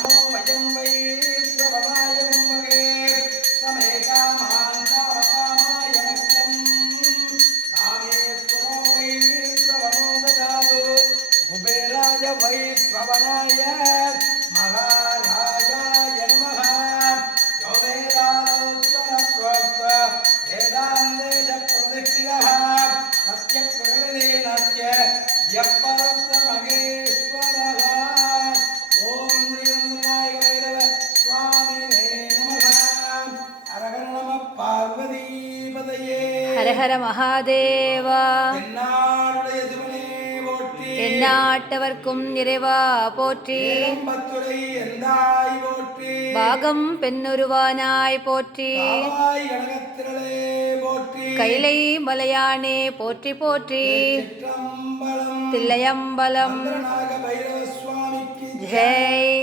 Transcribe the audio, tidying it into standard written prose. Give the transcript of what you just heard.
நமோ வயம் வை ஸ்ரவணாய மகே சமேகாமான் காமகாமாய முக்தம் காமேஸ்வரோ வை ஸ்ரவணோ ததாது குபேராய வை ஸ்ரவணாய மகாராஜாய நமः யோ வேதாந்தோத்தரப்ரோக்த வேதாந்தேஜ பிரதிஷ்டிதः சத்யப்ரகடனேனாத்ய யப்பரத்த மகேஸ்வரः ஓம் ஸ்ரீரங்கநாயக பைரவ சுவாமினே நமः ஹர ஹர நம பார்வதீபதையே ஹர ஹர மகாதேவா தென்னாடுடைய சிவனே போற்றி எந்நாட்டவர்க்கும் இறைவா போற்றி ஏகம்பத்துரை எந்தாய் போற்றி பாகம் பெண்ணுருவானாய் போற்றி காவாய் கனகத்திரளே போற்றி கைலை மலையானே போற்றி போற்றி சிற்றம்பலம் தில்லையம்பலம் மந்திரநாக பைரவ சுவாமிக்கு ஜெய்